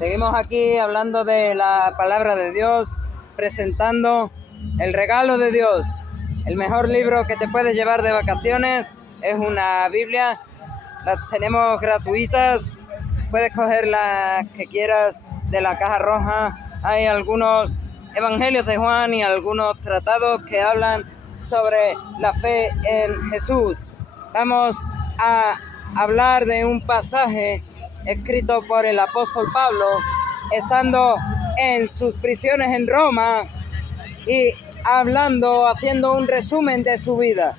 Seguimos aquí hablando de la palabra de Dios, presentando el regalo de Dios. El mejor libro que te puedes llevar de vacaciones es una Biblia. Las tenemos gratuitas. Puedes coger las que quieras de la caja roja. Hay algunos evangelios de Juan y algunos tratados que hablan sobre la fe en Jesús. Vamos a hablar de un pasaje escrito por el apóstol Pablo, estando en sus prisiones en Roma y haciendo un resumen de su vida.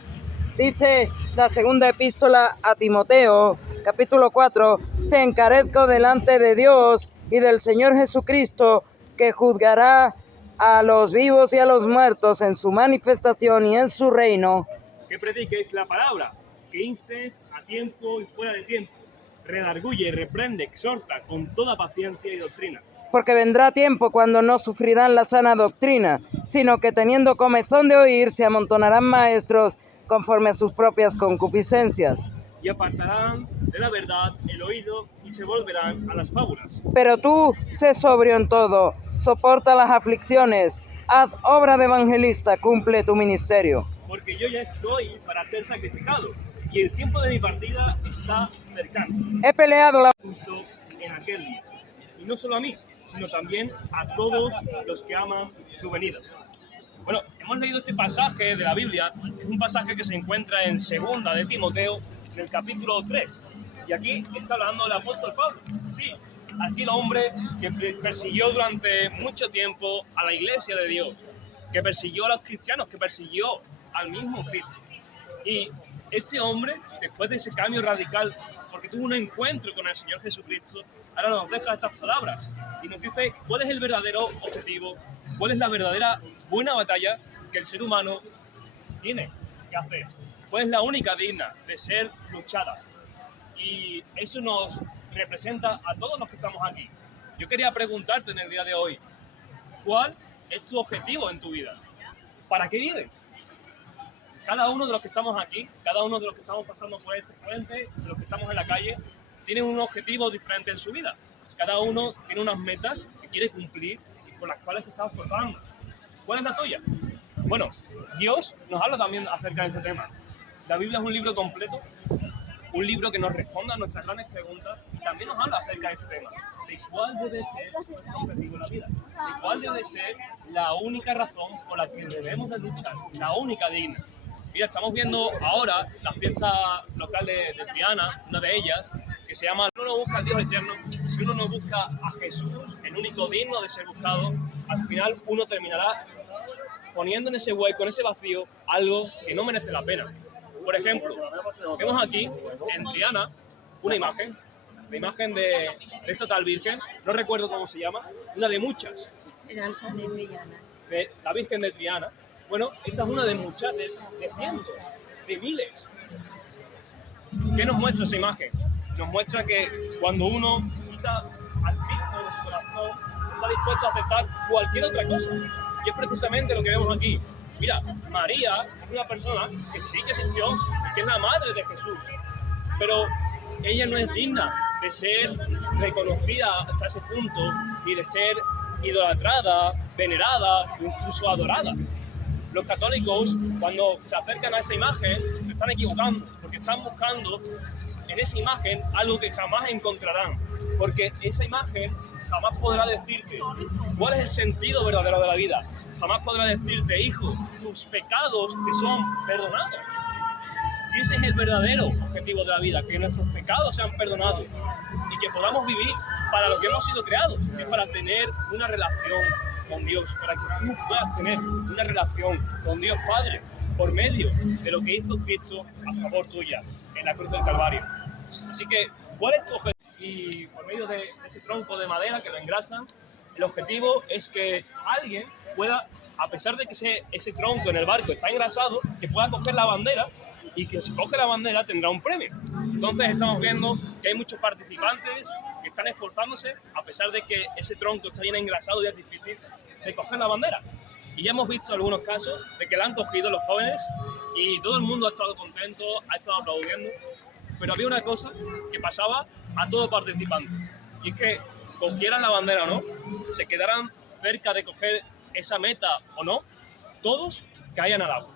Dice la segunda epístola a Timoteo, capítulo 4, te encarezco delante de Dios y del Señor Jesucristo, que juzgará a los vivos y a los muertos en su manifestación y en su reino. Que prediquéis la palabra, que instes a tiempo y fuera de tiempo, redarguye, reprende, exhorta con toda paciencia y doctrina. Porque vendrá tiempo cuando no sufrirán la sana doctrina, sino que teniendo comezón de oír, se amontonarán maestros conforme a sus propias concupiscencias. Y apartarán de la verdad el oído y se volverán a las fábulas. Pero tú, sé sobrio en todo, soporta las aflicciones, haz obra de evangelista, cumple tu ministerio. Porque yo ya estoy para ser sacrificado, y el tiempo de mi partida está cercano. He peleado la Justo en aquel día. Y no solo a mí, sino también a todos los que aman su venida. Bueno, hemos leído este pasaje de la Biblia, es un pasaje que se encuentra en segunda de Timoteo, del capítulo 3. Y aquí está hablando el apóstol Pablo. Sí, aquí el hombre que persiguió durante mucho tiempo a la iglesia de Dios, que persiguió a los cristianos, que persiguió al mismo Cristo. Y este hombre, después de ese cambio radical, porque tuvo un encuentro con el Señor Jesucristo, ahora nos deja estas palabras y nos dice cuál es el verdadero objetivo, cuál es la verdadera buena batalla que el ser humano tiene que hacer, cuál es la única digna de ser luchada. Y eso nos representa a todos los que estamos aquí. Yo quería preguntarte en el día de hoy, ¿cuál es tu objetivo en tu vida? ¿Para qué vives? Cada uno de los que estamos aquí, cada uno de los que estamos pasando por este puente, de los que estamos en la calle, tiene un objetivo diferente en su vida. Cada uno tiene unas metas que quiere cumplir y por las cuales se está esforzando. ¿Cuál es la tuya? Bueno, Dios nos habla también acerca de este tema. La Biblia es un libro completo, un libro que nos responde a nuestras grandes preguntas y también nos habla acerca de este tema. De cuál debe ser nuestro objetivo en la vida. De cuál debe ser la única razón por la que debemos de luchar. La única digna. Mira, estamos viendo ahora la fiesta local de Triana, una de ellas, que se llama "Si uno no busca al Dios eterno, si uno no busca a Jesús, el único digno de ser buscado, al final uno terminará poniendo en ese hueco, en ese vacío, algo que no merece la pena". Por ejemplo, vemos aquí en Triana una imagen, la imagen de esta tal Virgen, no recuerdo cómo se llama, una de muchas. De la Virgen de Triana. Bueno, esta es una de muchas, de cientos, de miles. ¿Qué nos muestra esa imagen? Nos muestra que cuando uno quita al Cristo de su corazón, está dispuesto a aceptar cualquier otra cosa. Y es precisamente lo que vemos aquí. Mira, María es una persona que sí que existió y que es la madre de Jesús. Pero ella no es digna de ser reconocida hasta ese punto, ni de ser idolatrada, venerada o incluso adorada. Los católicos, cuando se acercan a esa imagen, se están equivocando, porque están buscando en esa imagen algo que jamás encontrarán, porque esa imagen jamás podrá decirte cuál es el sentido verdadero de la vida, jamás podrá decirte, hijo, tus pecados te son perdonados. Y ese es el verdadero objetivo de la vida, que nuestros pecados sean perdonados y que podamos vivir para lo que hemos sido creados, que es para tener una relación con Dios, para que tú puedas tener una relación con Dios Padre por medio de lo que hizo Cristo a favor tuya en la cruz del Calvario. Así que, ¿cuál es tu objetivo? Y por medio de ese tronco de madera que lo engrasan, el objetivo es que alguien pueda, a pesar de que ese tronco en el barco está engrasado, que pueda coger la bandera y que si coge la bandera tendrá un premio. Entonces estamos viendo que hay muchos participantes que están esforzándose, a pesar de que ese tronco está bien engrasado y es difícil de coger la bandera. Y ya hemos visto algunos casos de que la han cogido los jóvenes y todo el mundo ha estado contento, ha estado aplaudiendo, pero había una cosa que pasaba a todo participante. Y es que cogieran la bandera o no, se quedaran cerca de coger esa meta o no, todos caían al agua.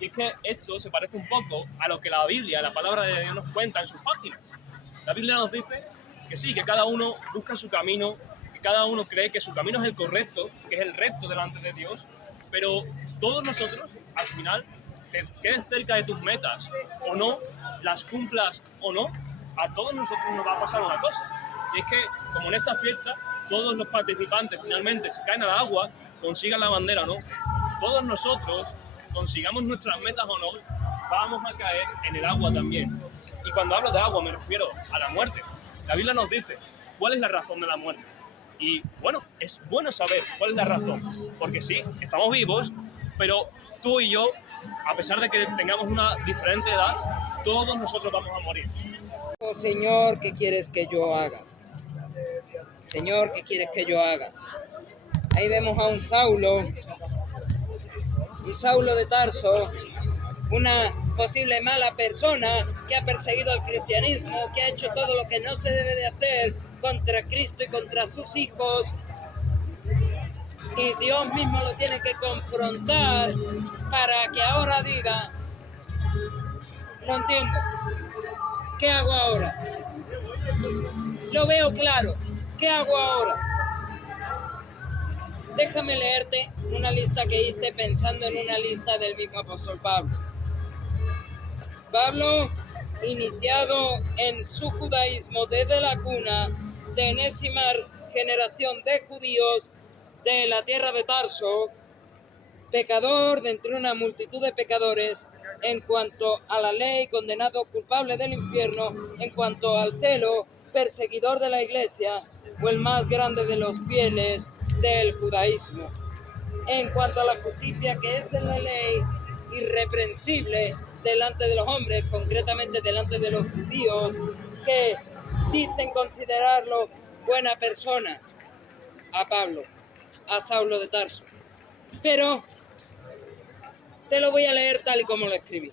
Y es que esto se parece un poco a lo que la Biblia, la palabra de Dios, nos cuenta en sus páginas. La Biblia nos dice que sí, que cada uno busca su camino, que cada uno cree que su camino es el correcto, que es el recto delante de Dios, pero todos nosotros, al final, te quedes cerca de tus metas o no, las cumplas o no, a todos nosotros nos va a pasar una cosa. Y es que, como en esta fiesta, todos los participantes finalmente se caen al agua, consigan la bandera o no, todos nosotros, consigamos nuestras metas o no, vamos a caer en el agua también. Y cuando hablo de agua me refiero a la muerte. La Biblia nos dice cuál es la razón de la muerte. Y bueno, es bueno saber cuál es la razón. Porque sí, estamos vivos, pero tú y yo, a pesar de que tengamos una diferente edad, todos nosotros vamos a morir. Oh Señor, ¿qué quieres que yo haga? Señor, ¿qué quieres que yo haga? Ahí vemos a un Saulo de Tarso, una posible mala persona que ha perseguido al cristianismo, que ha hecho todo lo que no se debe de hacer contra Cristo y contra sus hijos. Y Dios mismo lo tiene que confrontar para que ahora diga, no entiendo, ¿qué hago ahora? Lo veo claro, ¿qué hago ahora? Déjame leerte una lista que hice pensando en una lista del mismo apóstol Pablo. Pablo, iniciado en su judaísmo desde la cuna, de enésima generación de judíos de la tierra de Tarso, pecador de entre una multitud de pecadores, en cuanto a la ley, condenado culpable del infierno, en cuanto al celo, perseguidor de la iglesia, o el más grande de los fieles del judaísmo. En cuanto a la justicia que es en la ley, irreprensible delante de los hombres, concretamente delante de los judíos, que dicen considerarlo buena persona, a Pablo, a Saulo de Tarso. Pero te lo voy a leer tal y como lo escribí.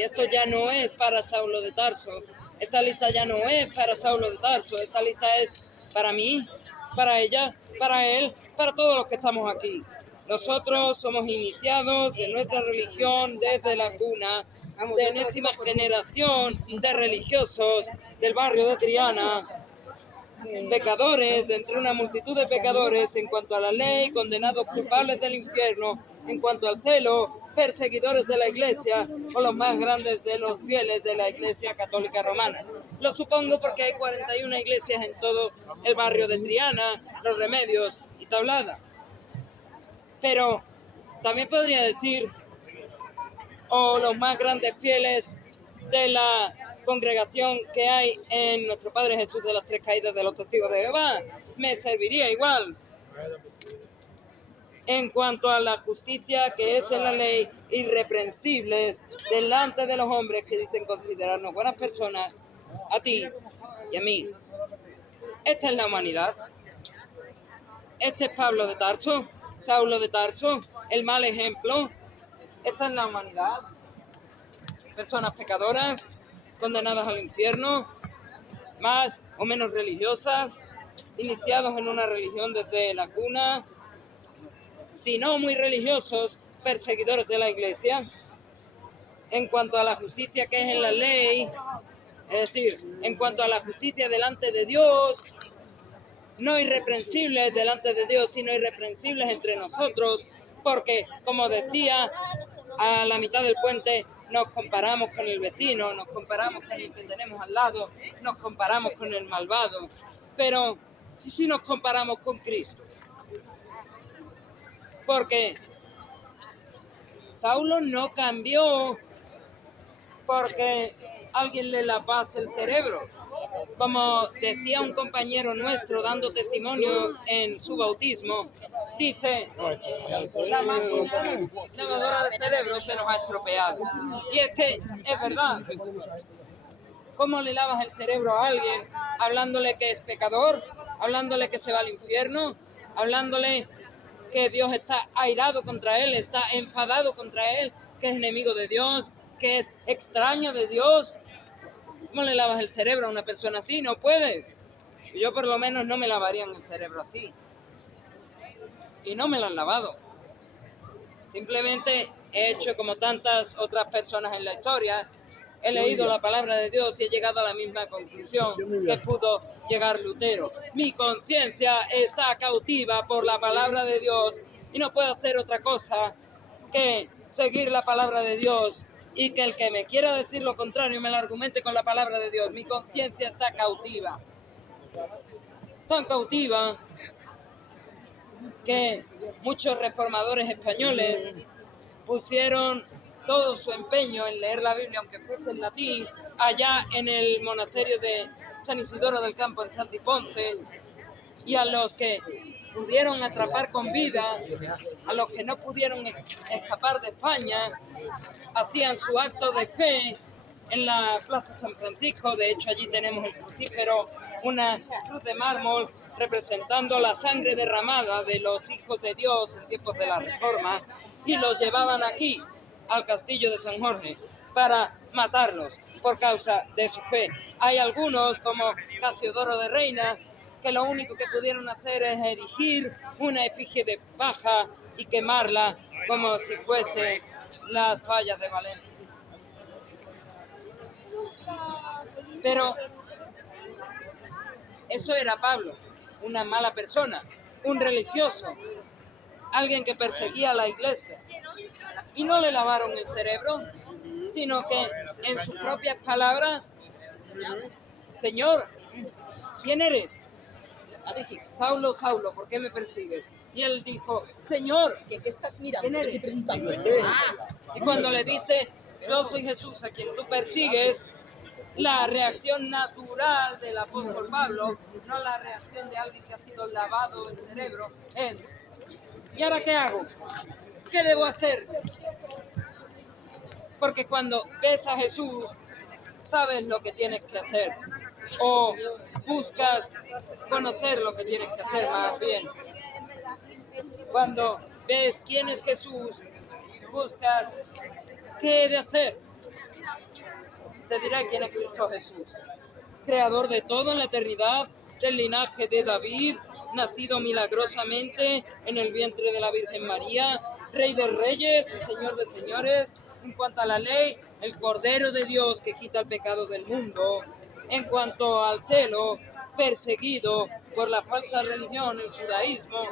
Esto ya no es para Saulo de Tarso. Esta lista ya no es para Saulo de Tarso. Esta lista es para mí, para ella, para él, para todos los que estamos aquí. Nosotros somos iniciados en nuestra religión desde la cuna, de enésima generación de religiosos del barrio de Triana, pecadores de entre una multitud de pecadores, en cuanto a la ley, condenados culpables del infierno, en cuanto al celo, perseguidores de la iglesia, o los más grandes de los fieles de la iglesia católica romana. Lo supongo porque hay 41 iglesias en todo el barrio de Triana, Los Remedios y Tablada. Pero también podría decir, o los más grandes fieles de la congregación que hay en nuestro Padre Jesús de las Tres Caídas de los Testigos de Jehová, me serviría igual. En cuanto a la justicia que es en la ley, irreprensibles delante de los hombres que dicen considerarnos buenas personas, a ti y a mí. Esta es la humanidad. Este es Pablo de Tarso, Saulo de Tarso, el mal ejemplo. Esta es la humanidad. Personas pecadoras, condenadas al infierno, más o menos religiosas, iniciados en una religión desde la cuna, si no muy religiosos, perseguidores de la iglesia. En cuanto a la justicia que es en la ley, es decir, en cuanto a la justicia delante de Dios, no irreprensibles delante de Dios, sino irreprensibles entre nosotros, porque, como decía, a la mitad del puente nos comparamos con el vecino, nos comparamos con el que tenemos al lado, nos comparamos con el malvado. Pero, ¿y si nos comparamos con Cristo? Porque Saulo no cambió porque alguien le lavase el cerebro. Como decía un compañero nuestro dando testimonio en su bautismo, dice, la máquina lavadora de cerebro se nos ha estropeado. Y es que es verdad. ¿Cómo le lavas el cerebro a alguien? Hablándole que es pecador, hablándole que se va al infierno, hablándole que Dios está airado contra él, está enfadado contra él, que es enemigo de Dios, que es extraño de Dios. ¿Cómo le lavas el cerebro a una persona así? No puedes. Yo por lo menos no me lavarían el cerebro así. Y no me lo han lavado. Simplemente he hecho como tantas otras personas en la historia. He leído la palabra de Dios y he llegado a la misma conclusión que pudo llegar Lutero. Mi conciencia está cautiva por la palabra de Dios y no puedo hacer otra cosa que seguir la palabra de Dios y que el que me quiera decir lo contrario me lo argumente con la palabra de Dios. Mi conciencia está cautiva. Tan cautiva que muchos reformadores españoles pusieron todo su empeño en leer la Biblia, aunque fuese en latín, allá en el monasterio de San Isidoro del Campo, en Santiponce, y a los que pudieron atrapar con vida, a los que no pudieron escapar de España, hacían su acto de fe en la Plaza San Francisco. De hecho, allí tenemos el crucífero, una cruz de mármol representando la sangre derramada de los hijos de Dios en tiempos de la Reforma, y los llevaban aquí, al castillo de San Jorge, para matarlos por causa de su fe. Hay algunos, como Casiodoro de Reina, que lo único que pudieron hacer es erigir una efigie de paja y quemarla como si fuese las fallas de Valencia. Pero eso era Pablo, una mala persona, un religioso, alguien que perseguía a la iglesia. Y no le lavaron el cerebro, sino que en sus propias palabras, Señor, ¿quién eres? Saulo, Saulo, ¿por qué me persigues? Y él dijo, Señor, ¿Qué estás mirando? ¿quién eres? Te estoy preguntando. Y cuando le dice, yo soy Jesús a quien tú persigues, la reacción natural del apóstol Pablo, no la reacción de alguien que ha sido lavado el cerebro, es, ¿y ahora qué hago? ¿Qué debo hacer? Porque cuando ves a Jesús, sabes lo que tienes que hacer. O buscas conocer lo que tienes que hacer más bien. Cuando ves quién es Jesús, buscas qué he de hacer. Te diré quién es Cristo Jesús. Creador de todo en la eternidad, del linaje de David, nacido milagrosamente en el vientre de la Virgen María, Rey de reyes y Señor de señores. En cuanto a la ley, el Cordero de Dios que quita el pecado del mundo. En cuanto al celo, perseguido por la falsa religión, el judaísmo,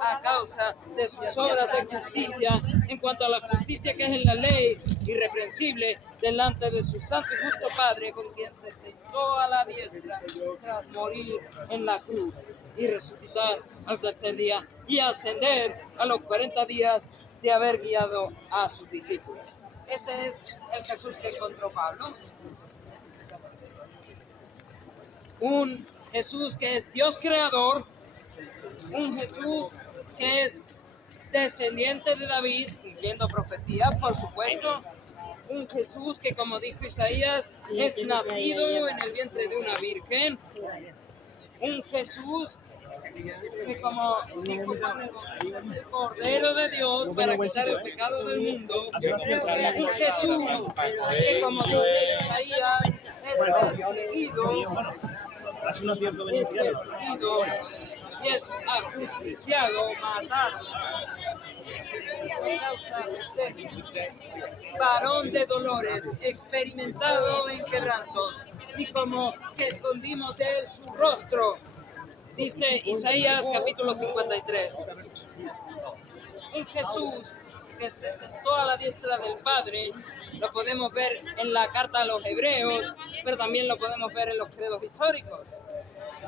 a causa de sus obras de justicia. En cuanto a la justicia que es en la ley, irreprensible delante de su santo y justo Padre, con quien se sentó a la diestra tras morir en la cruz y resucitar al tercer día y ascender a los 40 días de haber guiado a sus discípulos. Este es el Jesús que encontró Pablo. Un Jesús que es Dios creador, un Jesús que es descendiente de David, cumpliendo profecías, por supuesto. Un Jesús que, como dijo Isaías, es nacido en el vientre de una virgen. Un Jesús que, como dijo Pablo, el Cordero de Dios para quitar el pecado del mundo. Un Jesús que, como dijo Isaías, es perseguido y es ajusticiado, matado. Varón de dolores, experimentado en quebrantos, y como que escondimos de él su rostro, dice Isaías capítulo 53. Un Jesús que se sentó a la diestra del Padre, lo podemos ver en la carta a los Hebreos, pero también lo podemos ver en los credos históricos.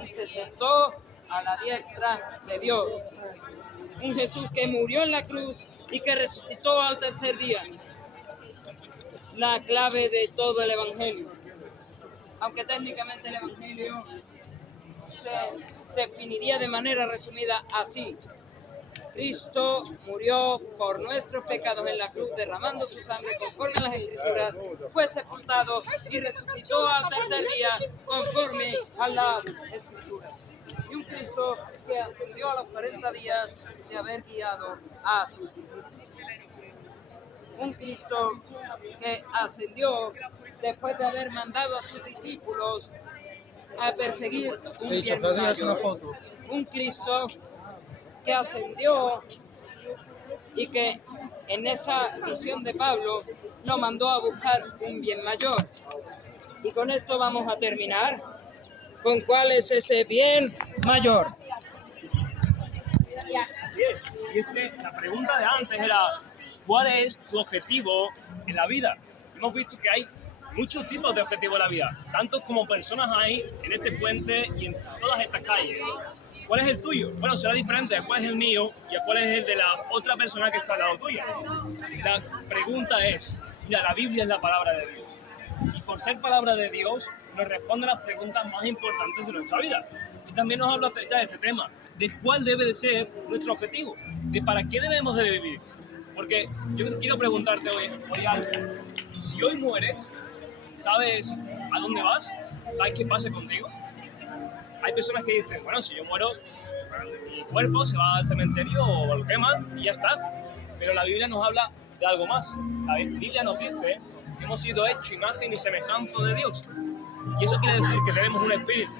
Y se sentó a la diestra de Dios. Un Jesús que murió en la cruz y que resucitó al tercer día. La clave de todo el Evangelio. Aunque técnicamente el Evangelio se definiría de manera resumida así. Cristo murió por nuestros pecados en la cruz, derramando su sangre conforme a las Escrituras, fue sepultado y resucitó al tercer día conforme a las Escrituras. Y un Cristo que ascendió a los 40 días de haber guiado a sus discípulos. Un Cristo que ascendió después de haber mandado a sus discípulos a perseguir un bien mayor, un Cristo que ascendió y que en esa visión de Pablo nos mandó a buscar un bien mayor. Y con esto vamos a terminar. ¿Con cuál es ese bien mayor? Así es. Y es que la pregunta de antes era, ¿cuál es tu objetivo en la vida? Hemos visto que hay muchos tipos de objetivos en la vida, tantos como personas hay en este puente y en todas estas calles. ¿Cuál es el tuyo? Bueno, será diferente a cuál es el mío y a cuál es el de la otra persona que está al lado tuya. La pregunta es, mira, la Biblia es la palabra de Dios. Y por ser palabra de Dios, nos responde a las preguntas más importantes de nuestra vida. Y también nos habla acerca de este tema, de cuál debe de ser nuestro objetivo, de para qué debemos de vivir. Porque yo quiero preguntarte hoy algo. Si hoy mueres, ¿sabes a dónde vas? ¿Sabes qué pasa contigo? Hay personas que dicen, bueno, si yo muero, mi cuerpo se va al cementerio o lo queman y ya está. Pero la Biblia nos habla de algo más. La Biblia nos dice que hemos sido hechos imagen y semejanza de Dios. Y eso quiere decir que tenemos un espíritu.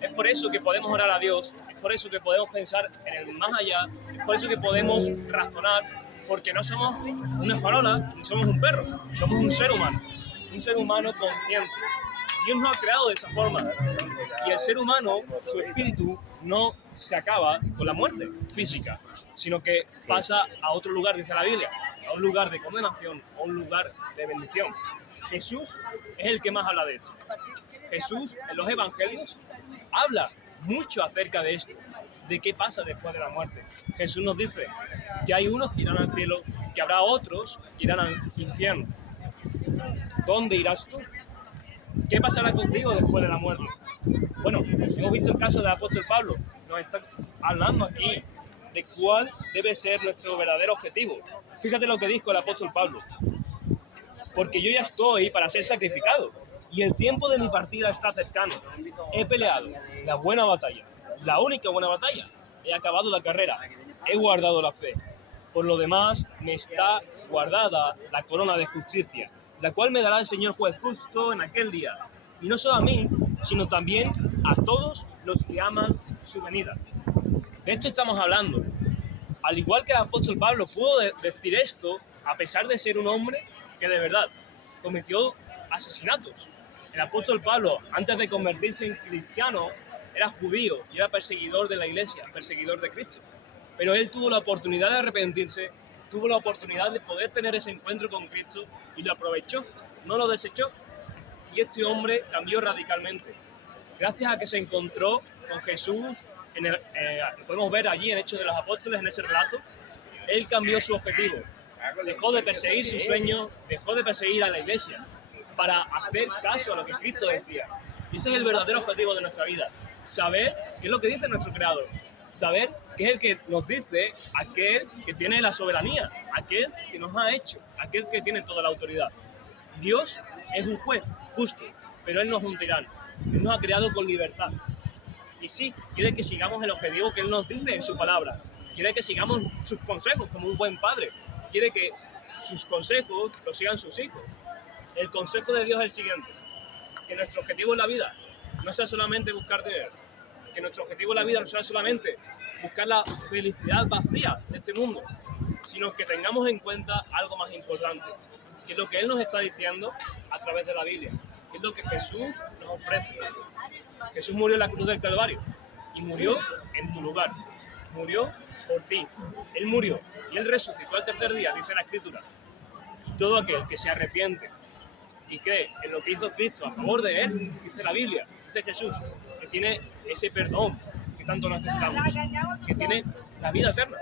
Es por eso que podemos orar a Dios, es por eso que podemos pensar en el más allá, es por eso que podemos razonar, porque no somos una farola, ni somos un perro, somos un ser humano consciente. Dios nos ha creado de esa forma. Y el ser humano, su espíritu, no se acaba con la muerte física, sino que pasa a otro lugar, dice la Biblia, a un lugar de condenación, a un lugar de bendición. Jesús es el que más habla de esto. Jesús, en los evangelios, habla mucho acerca de esto, de qué pasa después de la muerte. Jesús nos dice que hay unos que irán al cielo, que habrá otros que irán al infierno. ¿Dónde irás tú? ¿Qué pasará contigo después de la muerte? Bueno, hemos visto el caso del apóstol Pablo. Nos está hablando aquí de cuál debe ser nuestro verdadero objetivo. Fíjate lo que dijo el apóstol Pablo. Porque yo ya estoy para ser sacrificado y el tiempo de mi partida está cercano. He peleado la buena batalla, la única buena batalla. He acabado la carrera, he guardado la fe. Por lo demás, me está guardada la corona de justicia, la cual me dará el Señor juez justo en aquel día. Y no solo a mí, sino también a todos los que aman su venida. De esto estamos hablando. Al igual que el apóstol Pablo pudo decir esto, a pesar de ser un hombre que de verdad cometió asesinatos. El apóstol Pablo, antes de convertirse en cristiano, era judío y era perseguidor de la iglesia, perseguidor de Cristo. Pero él tuvo la oportunidad de arrepentirse, tuvo la oportunidad de poder tener ese encuentro con Cristo y lo aprovechó, no lo desechó. Y este hombre cambió radicalmente. Gracias a que se encontró con Jesús, lo podemos ver allí en Hechos de los Apóstoles, en ese relato, él cambió su objetivo. Dejó de perseguir su sueño, dejó de perseguir a la iglesia para hacer caso a lo que Cristo decía. Y ese es el verdadero objetivo de nuestra vida. Saber qué es lo que dice nuestro Creador. Saber qué es el que nos dice aquel que tiene la soberanía, aquel que nos ha hecho, aquel que tiene toda la autoridad. Dios es un juez justo, pero Él no es un tirano. Él nos ha creado con libertad. Y sí, quiere que sigamos el objetivo que Él nos dice en su palabra. Quiere que sigamos sus consejos como un buen padre. Quiere que sus consejos los sigan sus hijos. El consejo de Dios es el siguiente: que nuestro objetivo en la vida no sea solamente buscar dinero, que nuestro objetivo en la vida no sea solamente buscar la felicidad vacía de este mundo, sino que tengamos en cuenta algo más importante, que es lo que Él nos está diciendo a través de la Biblia, que es lo que Jesús nos ofrece. Jesús murió en la cruz del Calvario y murió en tu lugar, murió por ti. Él murió y Él resucitó al tercer día, dice la Escritura. Y todo aquel que se arrepiente y cree en lo que hizo Cristo a favor de Él, dice la Biblia, dice Jesús, que tiene ese perdón que tanto necesitamos, que tiene la vida eterna.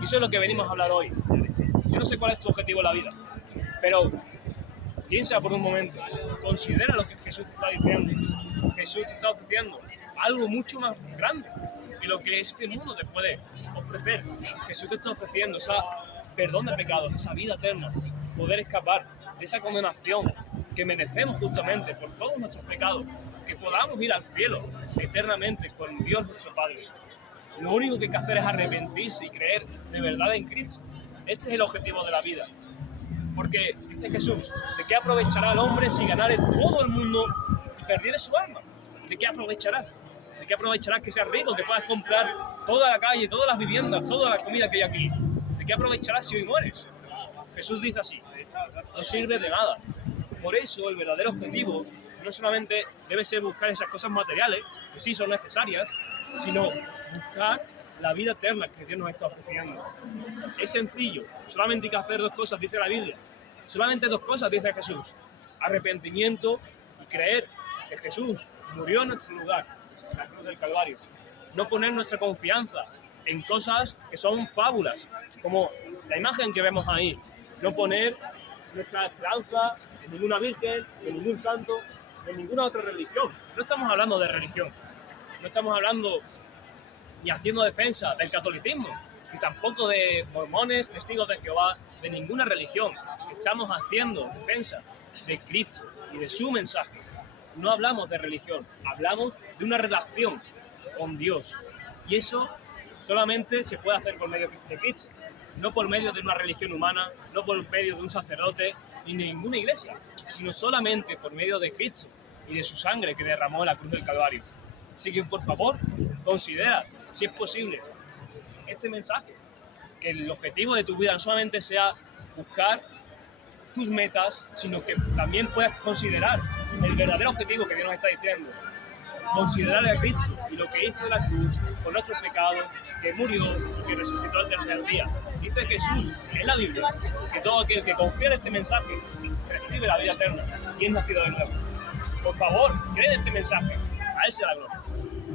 Y eso es lo que venimos a hablar hoy. Yo no sé cuál es tu objetivo en la vida, pero piensa por un momento, considera lo que Jesús te está diciendo. Jesús te está ofreciendo algo mucho más grande que lo que este mundo te puede ofrecer. Jesús te está ofreciendo ese perdón de pecados, esa vida eterna, poder escapar de esa condenación que merecemos justamente por todos nuestros pecados, que podamos ir al cielo eternamente con Dios nuestro Padre. Lo único que hay que hacer es arrepentirse y creer de verdad en Cristo. Este es el objetivo de la vida. Porque dice Jesús, ¿de qué aprovechará el hombre si ganare todo el mundo y perdiere su alma? ¿De qué aprovechará? ¿De qué aprovechará que seas rico, que puedas comprar toda la calle, todas las viviendas, toda la comida que hay aquí? ¿De qué aprovechará si hoy mueres? Jesús dice así, no sirve de nada. Por eso el verdadero objetivo no solamente debe ser buscar esas cosas materiales, que sí son necesarias, sino buscar la vida eterna que Dios nos está ofreciendo. Es sencillo, solamente hay que hacer dos cosas, dice la Biblia. Solamente dos cosas, dice Jesús. Arrepentimiento y creer que Jesús murió en nuestro lugar, en la cruz del Calvario. No poner nuestra confianza en cosas que son fábulas, como la imagen que vemos ahí. No poner nuestra esperanza en ninguna virgen, en ningún santo, en ninguna otra religión. No estamos hablando de religión. No estamos hablando ni haciendo defensa del catolicismo, ni tampoco de mormones, testigos de Jehová, de ninguna religión. Estamos haciendo defensa de Cristo y de su mensaje. No hablamos de religión, hablamos de una relación con Dios. Y eso solamente se puede hacer por medio de Cristo, no por medio de una religión humana, no por medio de un sacerdote, ni ninguna iglesia, sino solamente por medio de Cristo y de su sangre que derramó en la cruz del Calvario. Así que, por favor, considera, si es posible, este mensaje, que el objetivo de tu vida no solamente sea buscar tus metas, sino que también puedas considerar el verdadero objetivo que Dios nos está diciendo. Considerar a Cristo y lo que hizo en la cruz por nuestros pecados, que murió y que resucitó al tercer día. Dice Jesús en la Biblia que todo aquel que confía en este mensaje recibe la vida eterna y es nacido de nuevo. Por favor, cree en este mensaje. A Él sea la gloria.